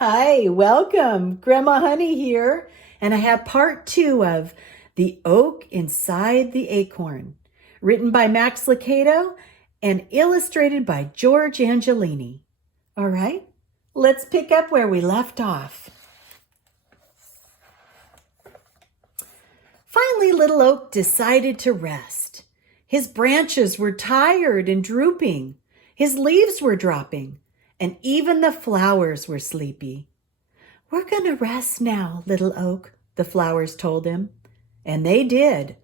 Hi, welcome. Grandma Honey here, and I have part 2 of The Oak Inside the Acorn, written by Max Lucado and illustrated by George Angelini. All right, let's pick up where we left off. Finally, Little Oak decided to rest. His branches were tired and drooping. His leaves were dropping, and even the flowers were sleepy. "We're going to rest now, Little Oak," the flowers told him. And they did.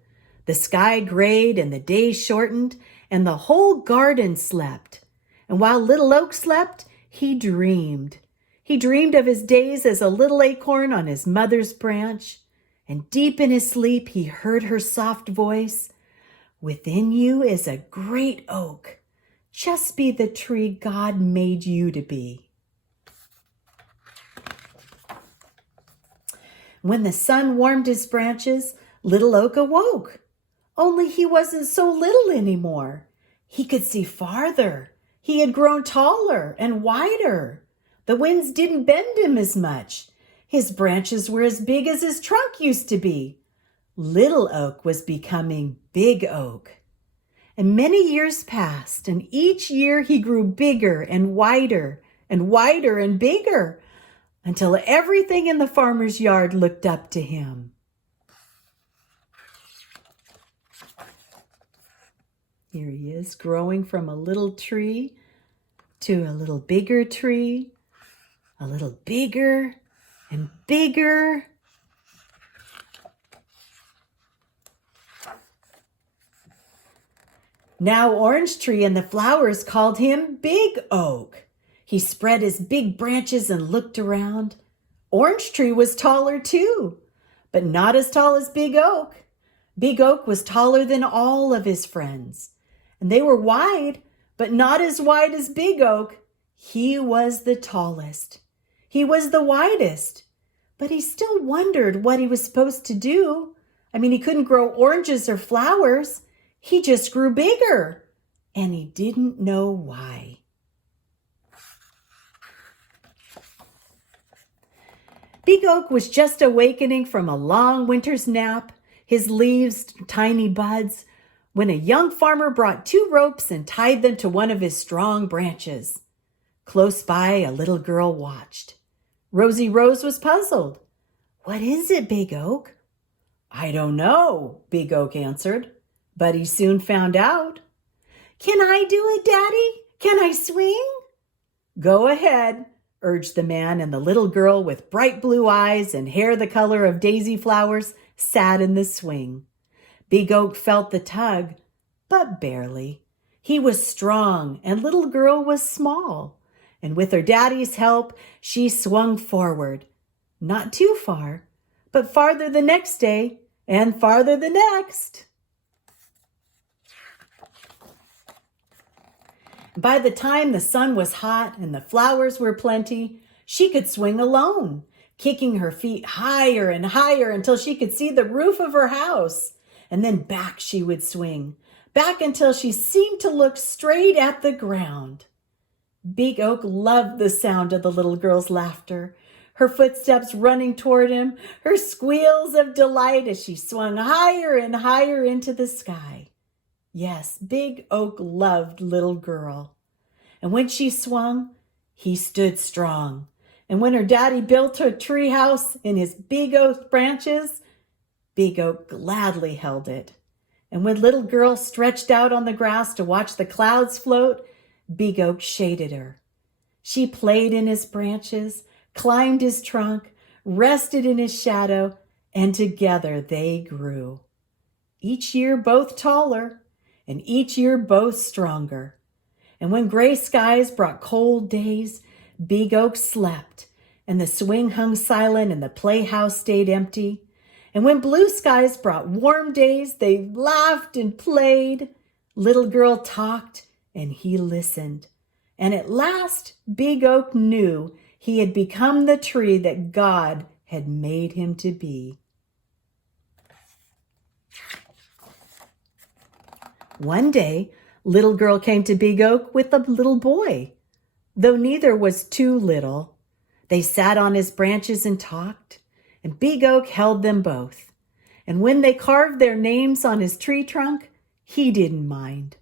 The sky grayed and the days shortened, and the whole garden slept. And while Little Oak slept, he dreamed. He dreamed of his days as a little acorn on his mother's branch. And deep in his sleep, he heard her soft voice, "Within you is a great oak. Just be the tree God made you to be." When the sun warmed his branches, Little Oak awoke. Only he wasn't so little anymore. He could see farther. He had grown taller and wider. The winds didn't bend him as much. His branches were as big as his trunk used to be. Little Oak was becoming Big Oak. And many years passed, and each year he grew bigger and wider and bigger, until everything in the farmer's yard looked up to him. Here he is, growing from a little tree to a little bigger tree, a little bigger and bigger. Now Orange Tree and the flowers called him Big Oak. He spread his big branches and looked around. Orange Tree was taller too, but not as tall as Big Oak. Big Oak was taller than all of his friends, and they were wide, but not as wide as Big Oak. He was the tallest. He was the widest, but he still wondered what he was supposed to do. He couldn't grow oranges or flowers. He just grew bigger, and he didn't know why. Big Oak was just awakening from a long winter's nap, his leaves tiny buds, when a young farmer brought 2 ropes and tied them to one of his strong branches. Close by, a little girl watched. Rosie Rose was puzzled. "What is it, Big Oak?" "I don't know," Big Oak answered, but he soon found out. "Can I do it, Daddy? Can I swing?" "Go ahead," urged the man, and the little girl with bright blue eyes and hair the color of daisy flowers sat in the swing. Big Oak felt the tug, but barely. He was strong, and little girl was small, and with her daddy's help, she swung forward. Not too far, but farther the next day, and farther the next. By the time the sun was hot and the flowers were plenty, she could swing alone, kicking her feet higher and higher until she could see the roof of her house. And then back she would swing, back until she seemed to look straight at the ground. Big Oak loved the sound of the little girl's laughter, her footsteps running toward him, her squeals of delight as she swung higher and higher into the sky. Yes, Big Oak loved little girl. And when she swung, he stood strong. And when her daddy built her tree house in his big oak branches, Big Oak gladly held it. And when little girl stretched out on the grass to watch the clouds float, Big Oak shaded her. She played in his branches, climbed his trunk, rested in his shadow, and together they grew. Each year both taller, and each year both stronger. And when gray skies brought cold days, Big Oak slept, and the swing hung silent and the playhouse stayed empty. And when blue skies brought warm days, they laughed and played. Little girl talked, and he listened. And at last, Big Oak knew he had become the tree that God had made him to be. One day, Little Girl came to Big Oak with a little boy, though neither was too little. They sat on his branches and talked, and Big Oak held them both. And when they carved their names on his tree trunk, he didn't mind.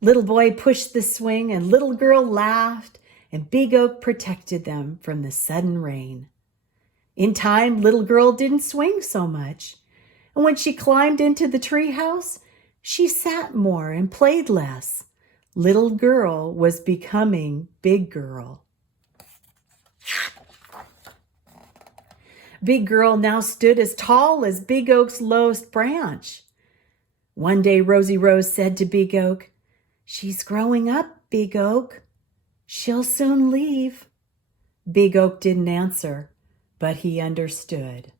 Little Boy pushed the swing, and Little Girl laughed, and Big Oak protected them from the sudden rain. In time, Little Girl didn't swing so much, and when she climbed into the tree house, she sat more and played less. Little Girl was becoming Big Girl. Big Girl now stood as tall as Big Oak's lowest branch. One day Rosie Rose said to Big Oak, "She's growing up, Big Oak. She'll soon leave." Big Oak didn't answer, but he understood.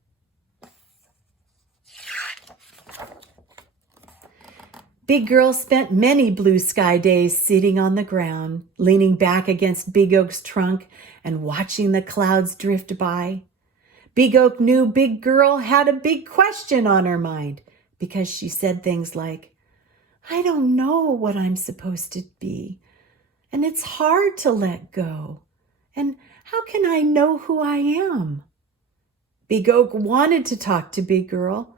Big Girl spent many blue sky days sitting on the ground, leaning back against Big Oak's trunk and watching the clouds drift by. Big Oak knew Big Girl had a big question on her mind because she said things like, "I don't know what I'm supposed to be, and it's hard to let go. And how can I know who I am?" Big Oak wanted to talk to Big Girl.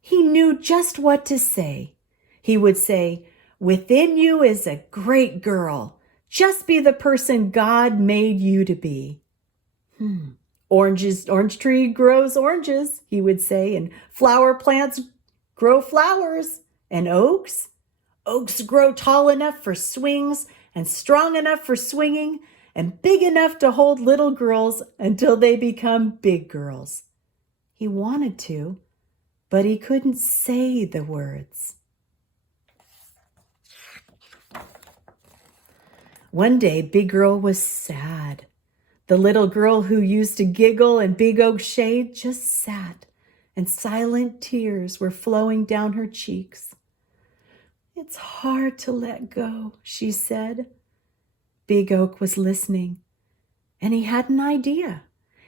He knew just what to say. He would say, "Within you is a great girl. Just be the person God made you to be." Orange tree grows oranges, he would say, and flower plants grow flowers. And oaks grow tall enough for swings and strong enough for swinging and big enough to hold little girls until they become big girls. He wanted to, but he couldn't say the words. One day, Big Girl was sad. The little girl who used to giggle in Big Oak's shade just sat, and silent tears were flowing down her cheeks. "It's hard to let go," she said. Big Oak was listening, and he had an idea.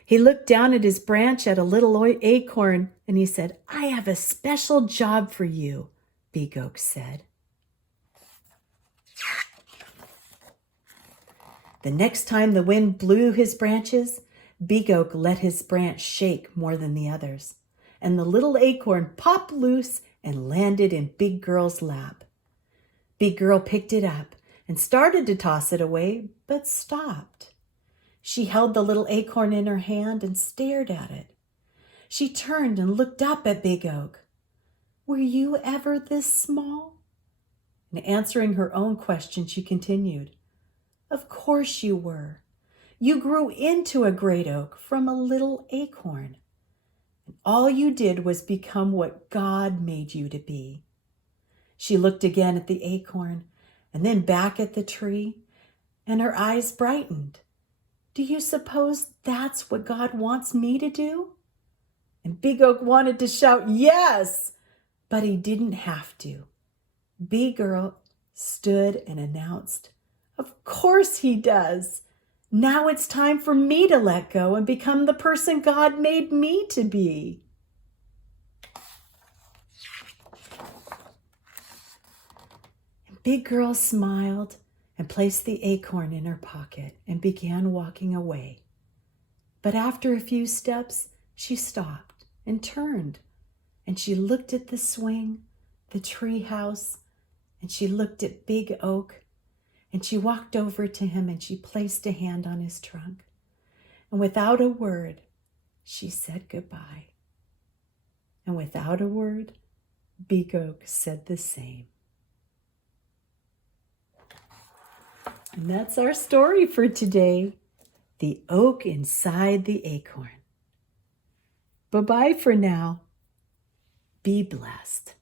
He looked down at his branch at a little acorn, and he said, "I have a special job for you," Big Oak said. The next time the wind blew his branches, Big Oak let his branch shake more than the others, and the little acorn popped loose and landed in Big Girl's lap. Big Girl picked it up and started to toss it away, but stopped. She held the little acorn in her hand and stared at it. She turned and looked up at Big Oak. "Were you ever this small?" And answering her own question, she continued, "Of course you were. You grew into a great oak from a little acorn. And all you did was become what God made you to be." She looked again at the acorn and then back at the tree, and her eyes brightened. "Do you suppose that's what God wants me to do?" And Big Oak wanted to shout, "Yes!" but he didn't have to. Big Girl stood and announced, "Of course he does. Now it's time for me to let go and become the person God made me to be." And Big Girl smiled and placed the acorn in her pocket and began walking away. But after a few steps, she stopped and turned, and she looked at the swing, the tree house, and she looked at Big Oak. And she walked over to him and she placed a hand on his trunk. And without a word, she said goodbye. And without a word, Big Oak said the same. And that's our story for today, The Oak Inside the Acorn. Bye-bye for now. Be blessed.